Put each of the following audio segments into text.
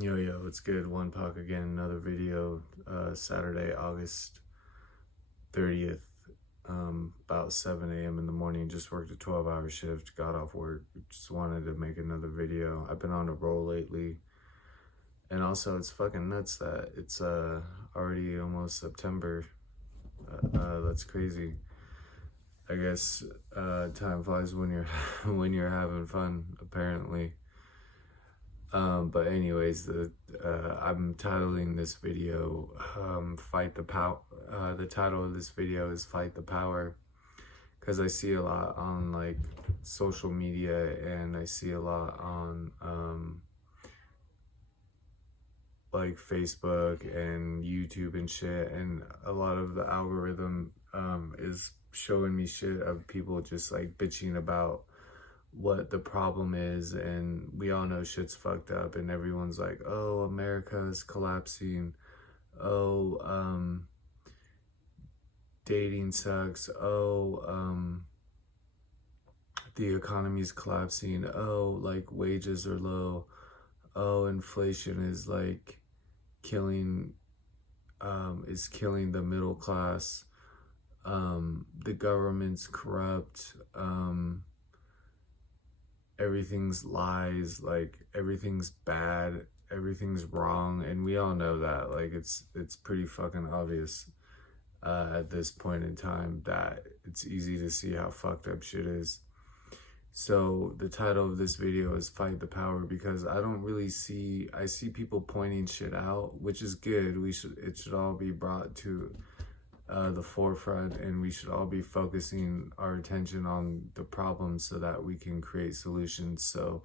Yo, it's good. One Puck again, another video. Saturday, August 30th, about 7 a.m. in the morning. Just worked a 12-hour shift, got off work. Just wanted to make another video. I've been on a roll lately. And also, it's fucking nuts that it's already almost September. That's crazy. I guess time flies when you're when you're having fun, apparently. But anyways, I'm titling this video "Fight the Power." The title of this video is "Fight the Power," because I see a lot on like social media, and I see a lot on like Facebook and YouTube and shit, and a lot of the algorithm is showing me shit of people just like bitching about what the problem is, and we all know shit's fucked up, and everyone's like, oh, America is collapsing, oh, dating sucks, oh, the economy's collapsing, oh, like wages are low, oh, inflation is like killing the middle class, the government's corrupt, everything's lies, like everything's bad, everything's wrong, and we all know that. Like it's pretty fucking obvious at this point in time that it's easy to see how fucked up shit is. So the title of this video is "Fight the Power," because I don't really see, I see people pointing shit out, which is good. It should all be brought to the forefront, and we should all be focusing our attention on the problems so that we can create solutions. So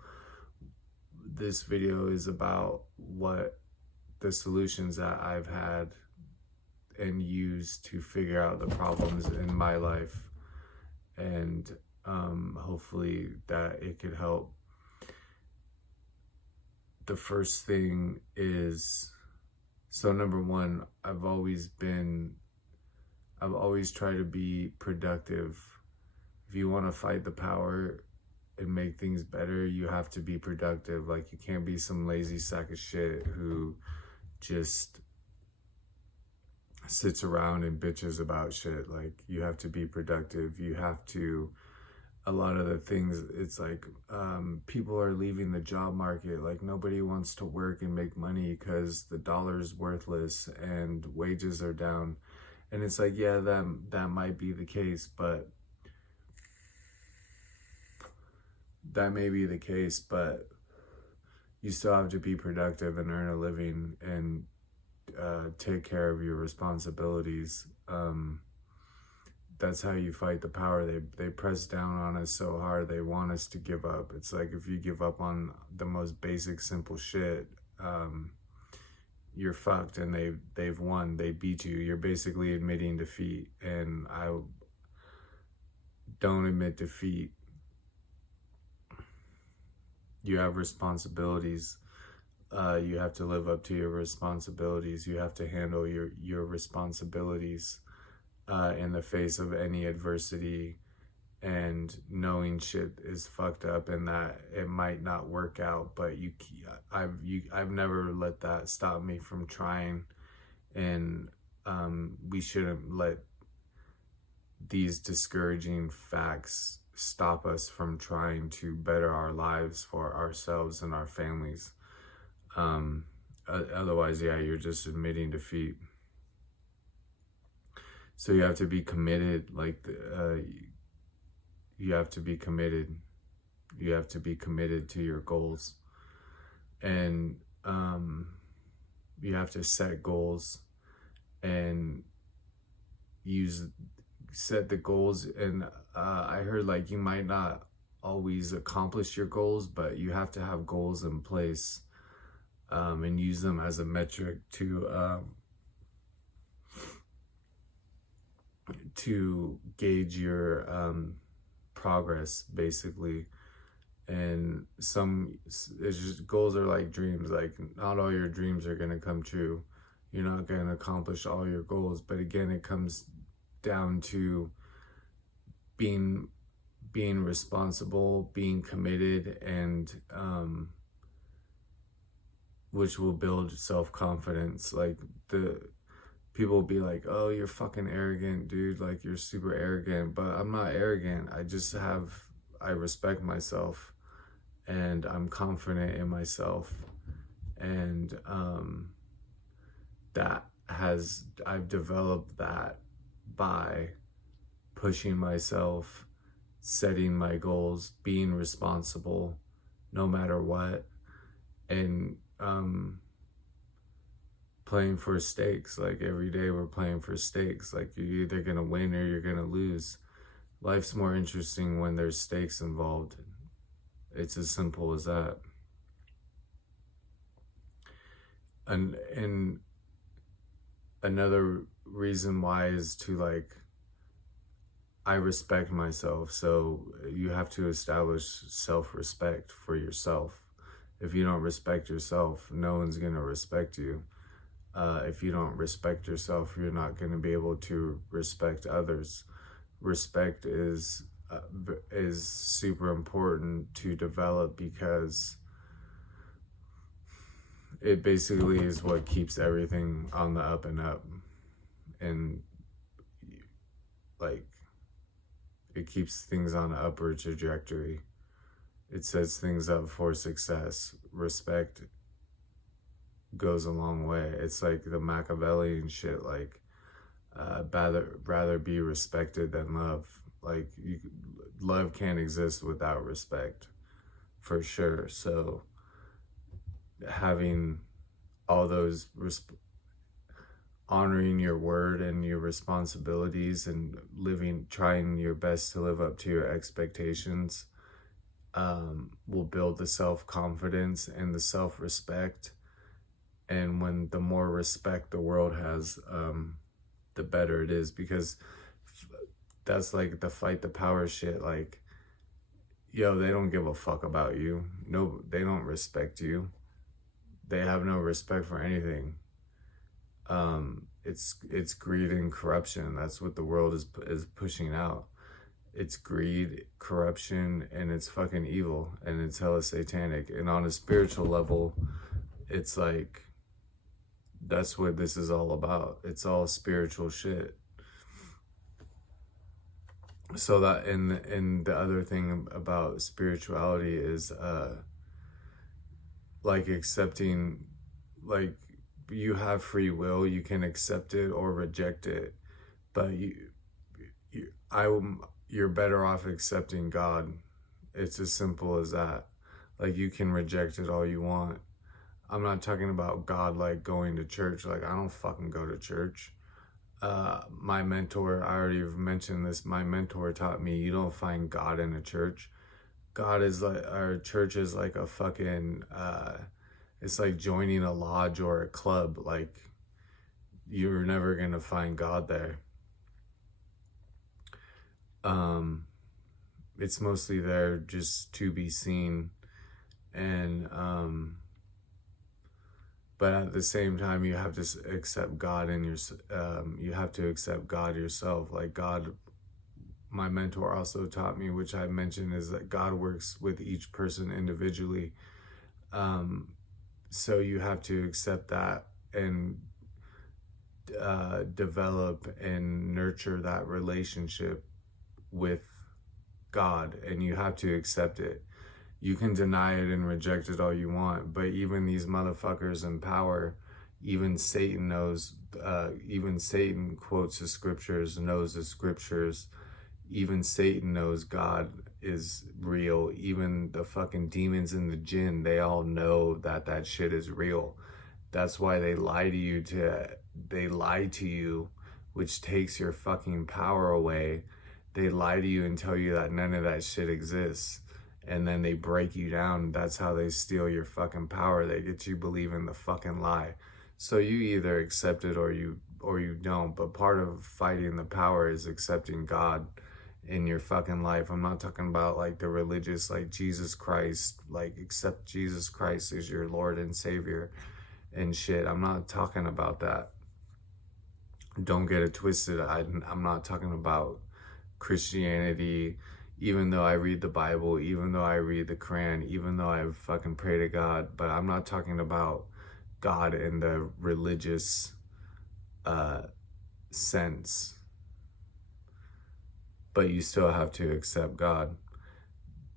this video is about what the solutions that I've had and used to figure out the problems in my life, and hopefully that it could help. The first thing is, so number one, I've always tried to be productive. If you want to fight the power and make things better, you have to be productive. Like, you can't be some lazy sack of shit who just sits around and bitches about shit. Like, you have to be productive. You have to, a lot of the things, it's like people are leaving the job market. Like, nobody wants to work and make money because the dollar's worthless and wages are down. And it's like, yeah, that might be the case, but you still have to be productive and earn a living and take care of your responsibilities. That's how you fight the power. They press down on us so hard, they want us to give up. It's like, if you give up on the most basic, simple shit, you're fucked, and they've won. They beat you. You're basically admitting defeat, and I don't admit defeat. You have responsibilities. You have to live up to your responsibilities. You have to handle your responsibilities in the face of any adversity, and knowing shit is fucked up and that it might not work out, but I've never let that stop me from trying. And we shouldn't let these discouraging facts stop us from trying to better our lives for ourselves and our families. Otherwise, yeah, you're just admitting defeat. So you have to be committed. Like, you have to be committed. You have to be committed to your goals, and you have to set goals and set the goals. And I heard, like, you might not always accomplish your goals, but you have to have goals in place, and use them as a metric to gauge your progress, basically. And it's just, goals are like dreams. Like, not all your dreams are going to come true. You're not going to accomplish all your goals, but again, it comes down to being responsible, being committed, and which will build self-confidence. Like, the people will be like, oh, you're fucking arrogant, dude, like you're super arrogant. But I'm not arrogant. I respect myself, and I'm confident in myself. And I've developed that by pushing myself, setting my goals, being responsible no matter what, and playing for stakes. Like, every day we're playing for stakes. Like, you're either gonna win or you're gonna lose. Life's more interesting when there's stakes involved. It's as simple as that. And another reason why is to, like, I respect myself. So you have to establish self-respect for yourself. If you don't respect yourself, no one's gonna respect you. If you don't respect yourself, you're not gonna be able to respect others. Respect is super important to develop, because it basically is what keeps everything on the up and up. And, like, it keeps things on an upward trajectory. It sets things up for success. Respect goes a long way. It's like the Machiavellian shit, like, rather be respected than love. Like, love can't exist without respect, for sure. So having all those honoring your word and your responsibilities, and trying your best to live up to your expectations, will build the self-confidence and the self-respect. And the more respect the world has, the better it is, because that's like the fight the power shit. Like, yo, they don't give a fuck about you. No, they don't respect you. They have no respect for anything. It's greed and corruption. That's what the world is pushing out. It's greed, corruption, and it's fucking evil, and it's hella satanic. And on a spiritual level, it's like, that's what this is all about. It's all spiritual shit. So that, and the other thing about spirituality is like accepting, like, you have free will. You can accept it or reject it, but you're better off accepting God. It's as simple as that. Like, you can reject it all you want. I'm not talking about God like going to church. Like, I don't fucking go to church. My mentor, I already mentioned this, my mentor taught me, you don't find God in a church. God is like, our church is like a fucking, it's like joining a lodge or a club. Like, you're never gonna find God there. It's mostly there just to be seen. And, but at the same time, you have to accept God in you have to accept God yourself. Like, God, my mentor also taught me, which I mentioned, is that God works with each person individually. So you have to accept that, and develop and nurture that relationship with God, and you have to accept it. You can deny it and reject it all you want, but even these motherfuckers in power, even Satan knows, even Satan quotes the scriptures, knows the scriptures. Even Satan knows God is real. Even the fucking demons and the jinn, they all know that shit is real. That's why they lie to you, which takes your fucking power away. They lie to you and tell you that none of that shit exists. And then they break you down. That's how they steal your fucking power. They get you believing the fucking lie. So you either accept it or you don't. But part of fighting the power is accepting God in your fucking life. I'm not talking about like the religious, like Jesus Christ, like accept Jesus Christ as your Lord and Savior and shit. I'm not talking about that. Don't get it twisted. I'm not talking about Christianity. Even though I read the Bible, even though I read the Quran, even though I fucking pray to God, but I'm not talking about God in the religious sense, but you still have to accept God,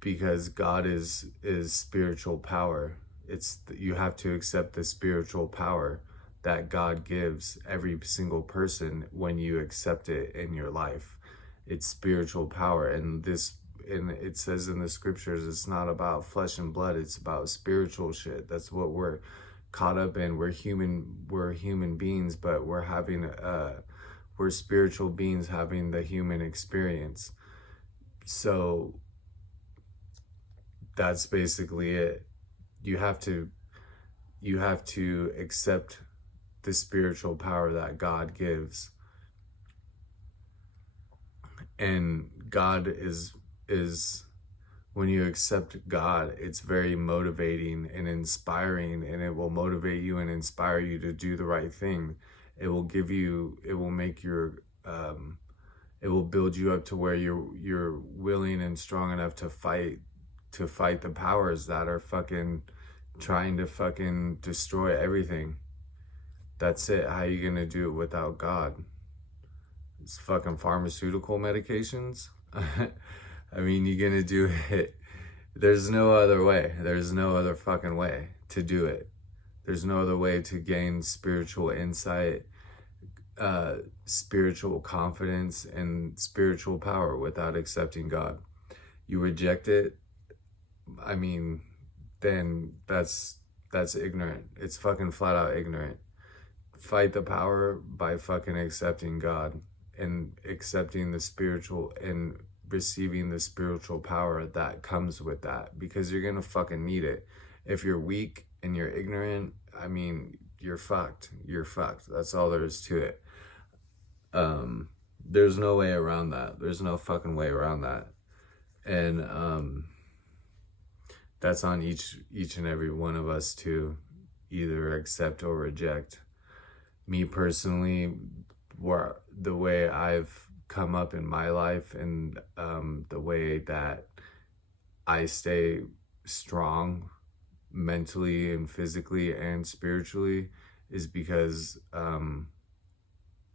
because God is spiritual power. You have to accept the spiritual power that God gives every single person when you accept it in your life. It's spiritual power, and it says in the scriptures, it's not about flesh and blood, it's about spiritual shit. That's what we're caught up in. We're human beings, but we're spiritual beings having the human experience. So that's basically it. You have to accept the spiritual power that God gives. And God is when you accept God, it's very motivating and inspiring, and it will motivate you and inspire you to do the right thing. It will build you up to where you're willing and strong enough to fight the powers that are fucking trying to fucking destroy everything. That's it. How are you gonna do it without God? It's fucking pharmaceutical medications. I mean, you're gonna do it. There's no other way. There's no other fucking way to do it. There's no other way to gain spiritual insight, spiritual confidence, and spiritual power without accepting God. You reject it, I mean, then that's ignorant. It's fucking flat out ignorant. Fight the power by fucking accepting God and accepting the spiritual and receiving the spiritual power that comes with that, because you're gonna fucking need it. If you're weak and you're ignorant, I mean, you're fucked. You're fucked. That's all there is to it. There's no way around that. There's no fucking way around that. And that's on each and every one of us to either accept or reject. Me personally, the way I've come up in my life, and the way that I stay strong mentally and physically and spiritually, is because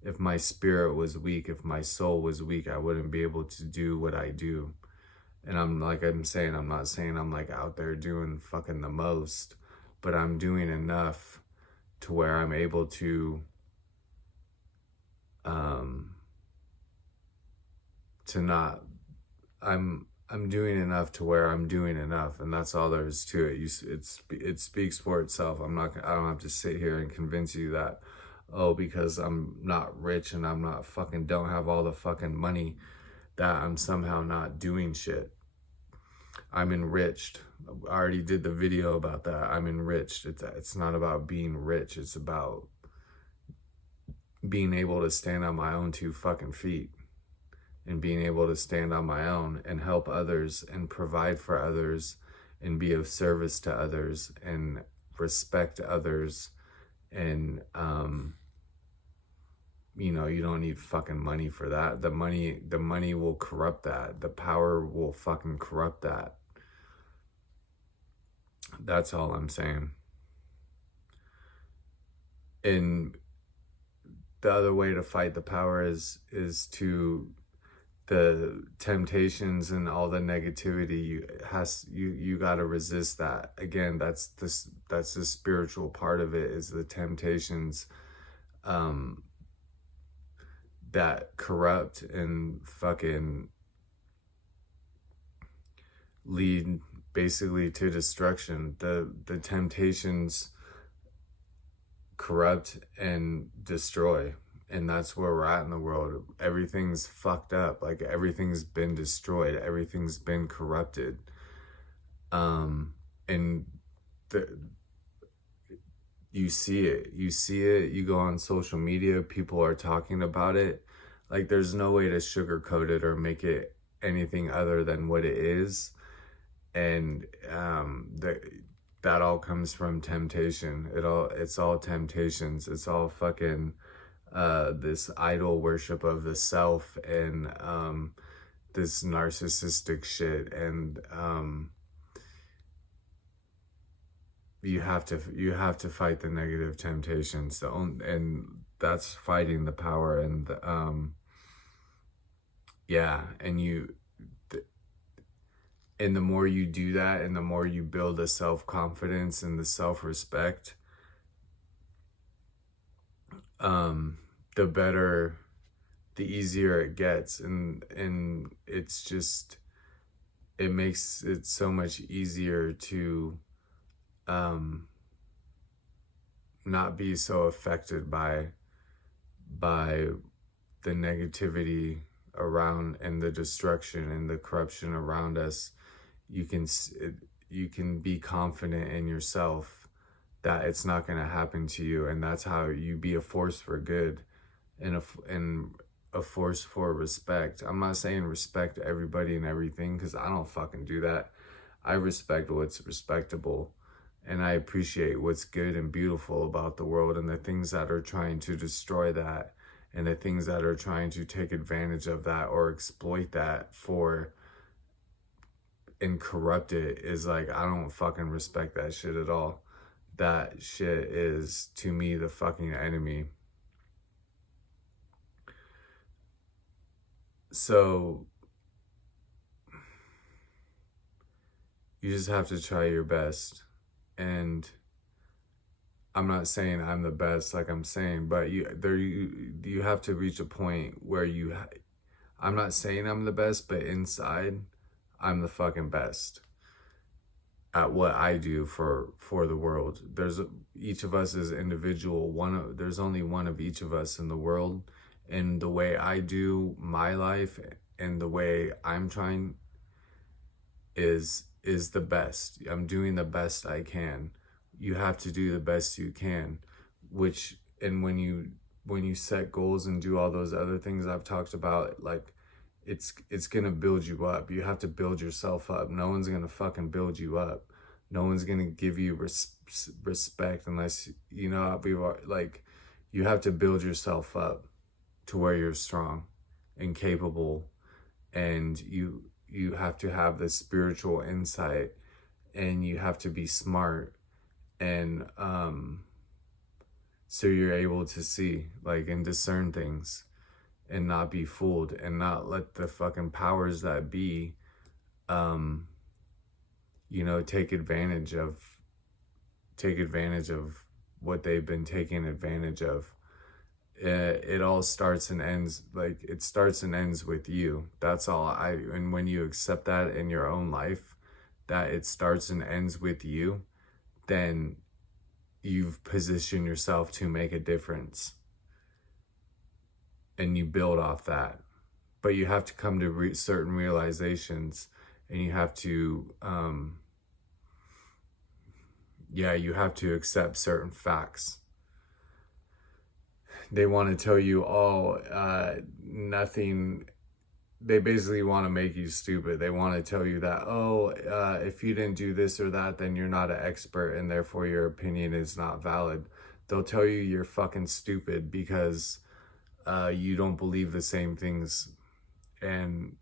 if my spirit was weak, if my soul was weak, I wouldn't be able to do what I do. And I'm not saying I'm like out there doing fucking the most, but I'm doing enough to where I'm able to I'm doing enough to where I'm doing enough, and that's all there is to it. It speaks for itself. I don't have to sit here and convince you that, oh, because I'm not rich and I'm not fucking don't have all the fucking money, that I'm somehow not doing shit. I'm enriched. I already did the video about that. I'm enriched. It's not about being rich. It's about being able to stand on my own 2 fucking feet, and being able to stand on my own and help others and provide for others and be of service to others and respect others. And you know, you don't need fucking money for that. The money will corrupt that. The power will fucking corrupt that. That's all I'm saying. And the other way to fight the power is to the temptations and all the negativity. You got to resist that. Again, that's the spiritual part of it, is the temptations that corrupt and fucking lead basically to destruction. The temptations corrupt and destroy, and that's where we're at in the world. Everything's fucked up. Like, everything's been destroyed, everything's been corrupted. And you see it, you go on social media, people are talking about it. Like, there's no way to sugarcoat it or make it anything other than what it is. And that all comes from temptation. It's all temptations. It's all fucking this idol worship of the self, and this narcissistic shit, and you have to fight the negative temptations. And that's fighting the power. And yeah, and the more you do that, and the more you build the self-confidence and the self-respect, the better, the easier it gets. And it's just, it makes it so much easier to not be so affected by the negativity around, and the destruction and the corruption around us. You can be confident in yourself that it's not going to happen to you, and that's how you be a force for good, and a force for respect. I'm not saying respect everybody and everything, because I don't fucking do that. I respect what's respectable, and I appreciate what's good and beautiful about the world, and the things that are trying to destroy that, and the things that are trying to take advantage of that or exploit that for and corrupt it is like, I don't fucking respect that shit at all. That shit is, to me, the fucking enemy. So you just have to try your best. And I'm not saying I'm the best, like I'm saying, but you have to reach a point where I'm not saying I'm the best, but inside, I'm the fucking best at what I do for the world. Each of us is individual. There's only one of each of us in the world, and the way I do my life and the way I'm trying is the best. I'm doing the best I can. You have to do the best you can, and when you set goals and do all those other things I've talked about, like, it's gonna build you up. You have to build yourself up. No one's gonna fucking build you up. No one's gonna give you respect unless, you have to build yourself up to where you're strong and capable, and you have to have the spiritual insight, and you have to be smart, and so you're able to see, like, and discern things, and not be fooled, and not let the fucking powers that be take advantage of what they've been taking advantage of. It all starts and ends with you. That's all. And when you accept that in your own life, that it starts and ends with you, then you've positioned yourself to make a difference, and you build off that. But you have to come to certain realizations, and you have to you have to accept certain facts. They want to tell you nothing. They basically want to make you stupid. They want to tell you that, if you didn't do this or that, then you're not an expert, and therefore your opinion is not valid. They'll tell you you're fucking stupid because you don't believe the same things. And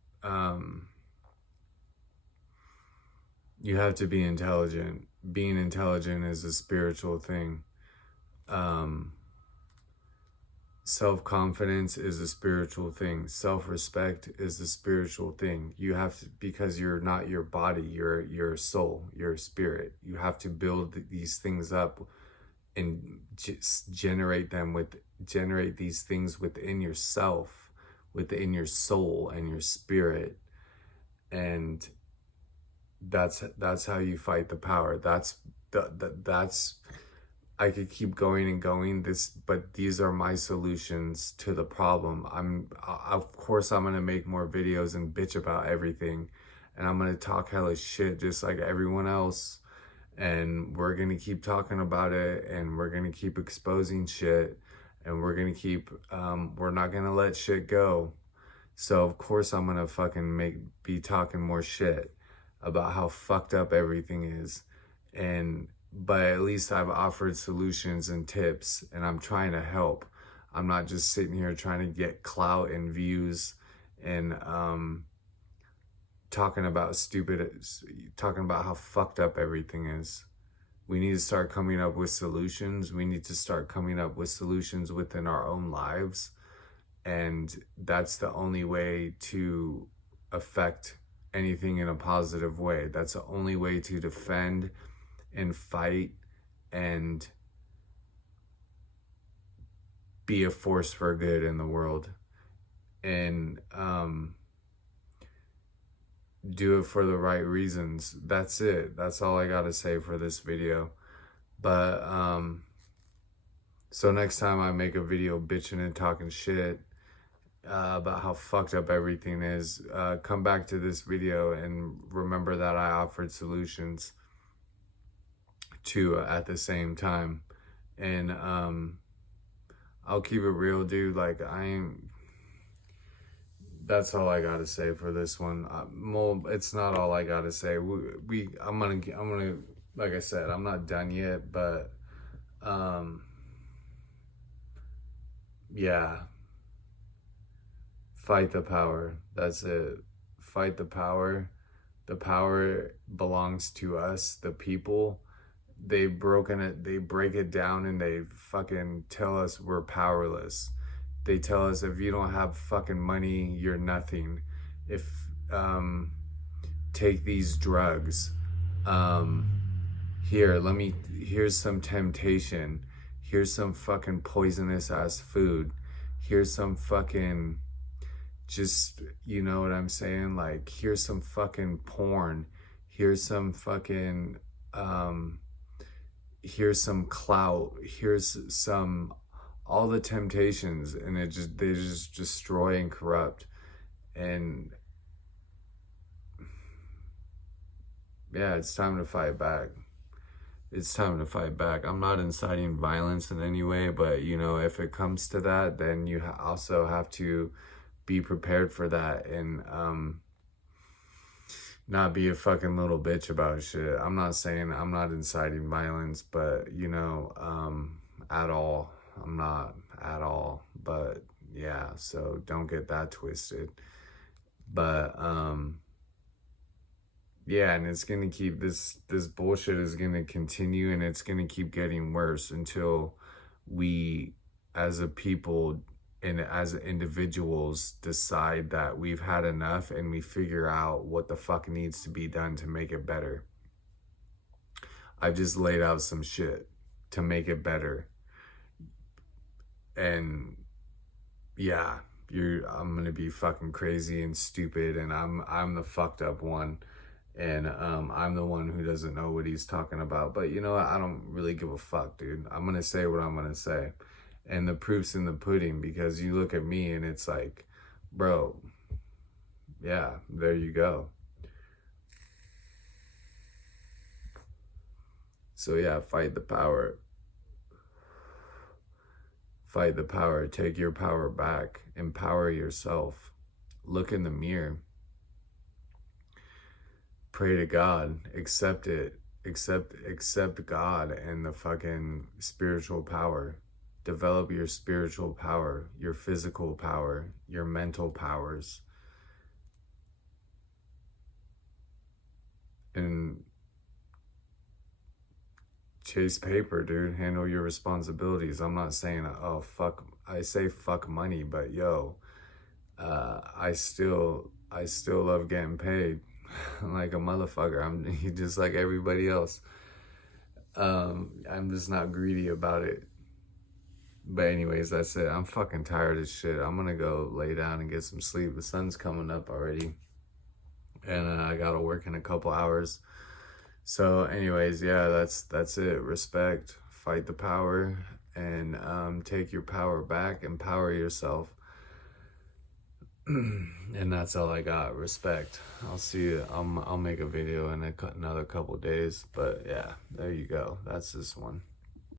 you have to be intelligent. Being intelligent is a spiritual thing. Self-confidence is a spiritual thing. Self-respect is a spiritual thing. You have to, because you're not your body, you're a soul, you're a spirit. You have to build these things up and just generate these things within yourself, within your soul and your spirit. And that's how you fight the power. That's I could keep going and going, but these are my solutions to the problem. Of course I'm gonna make more videos and bitch about everything, and I'm gonna talk hella shit just like everyone else, and we're gonna keep talking about it, and we're gonna keep exposing shit, and we're gonna keep we're not gonna let shit go. So of course I'm gonna fucking be talking more shit about how fucked up everything is, but at least I've offered solutions and tips, and I'm trying to help. I'm not just sitting here trying to get clout and views and talking about how fucked up everything is. We need to start coming up with solutions. We need to start coming up with solutions within our own lives. And that's the only way to affect anything in a positive way. That's the only way to defend and fight and be a force for good in the world. And do it for the right reasons. That's it. That's all I gotta say for this video. But so next time I make a video bitching and talking shit about how fucked up everything is, come back to this video and remember that I offered solutions too at the same time. And I'll keep it real, dude. Like, that's all I gotta say for this one. Well, it's not all I gotta say. I'm gonna, like I said, I'm not done yet, but yeah, fight the power. That's it. Fight the power. The power belongs to us, the people. They break it down and they fucking tell us we're powerless. They tell us if you don't have fucking money, you're nothing. If take these drugs. Here's some temptation. Here's some fucking poisonous ass food. Here's some fucking, just, you know what I'm saying? Like, here's some fucking porn. Here's some fucking, here's some clout. Here's some, all the temptations, and they just destroy and corrupt. And yeah, it's time to fight back. It's time to fight back. I'm not inciting violence in any way, but you know, if it comes to that, then you also have to be prepared for that, and not be a fucking little bitch about shit. I'm not saying I'm not inciting violence, but you know, at all. I'm not at all, but yeah, so don't get that twisted. But yeah, and it's gonna keep, this bullshit is gonna continue, and it's gonna keep getting worse until we as a people and as individuals decide that we've had enough, and we figure out what the fuck needs to be done to make it better. I've just laid out some shit to make it better. And yeah, I'm gonna be fucking crazy and stupid, and I'm the fucked up one, and I'm the one who doesn't know what he's talking about. But you know what? I don't really give a fuck, dude. I'm gonna say what I'm gonna say. And the proof's in the pudding, because you look at me and it's like, bro, yeah, there you go. So yeah, fight the power. Fight the power. Take your power back. Empower yourself. Look in the mirror. Pray to God. Accept it. Accept God and the fucking spiritual power. Develop your spiritual power, your physical power, your mental powers. And chase paper, dude. Handle your responsibilities. I'm not saying, oh, fuck. I say fuck money, but yo, I still love getting paid like a motherfucker. I'm just like everybody else. I'm just not greedy about it. But anyways, that's it. I'm fucking tired of shit. I'm gonna go lay down and get some sleep. The sun's coming up already, and I gotta work in a couple hours. So anyways, yeah, that's it. Respect, fight the power, and take your power back. Empower yourself. And that's all I got. Respect. I'll see you. I'll make a video in another couple days. But yeah, there you go. That's this one.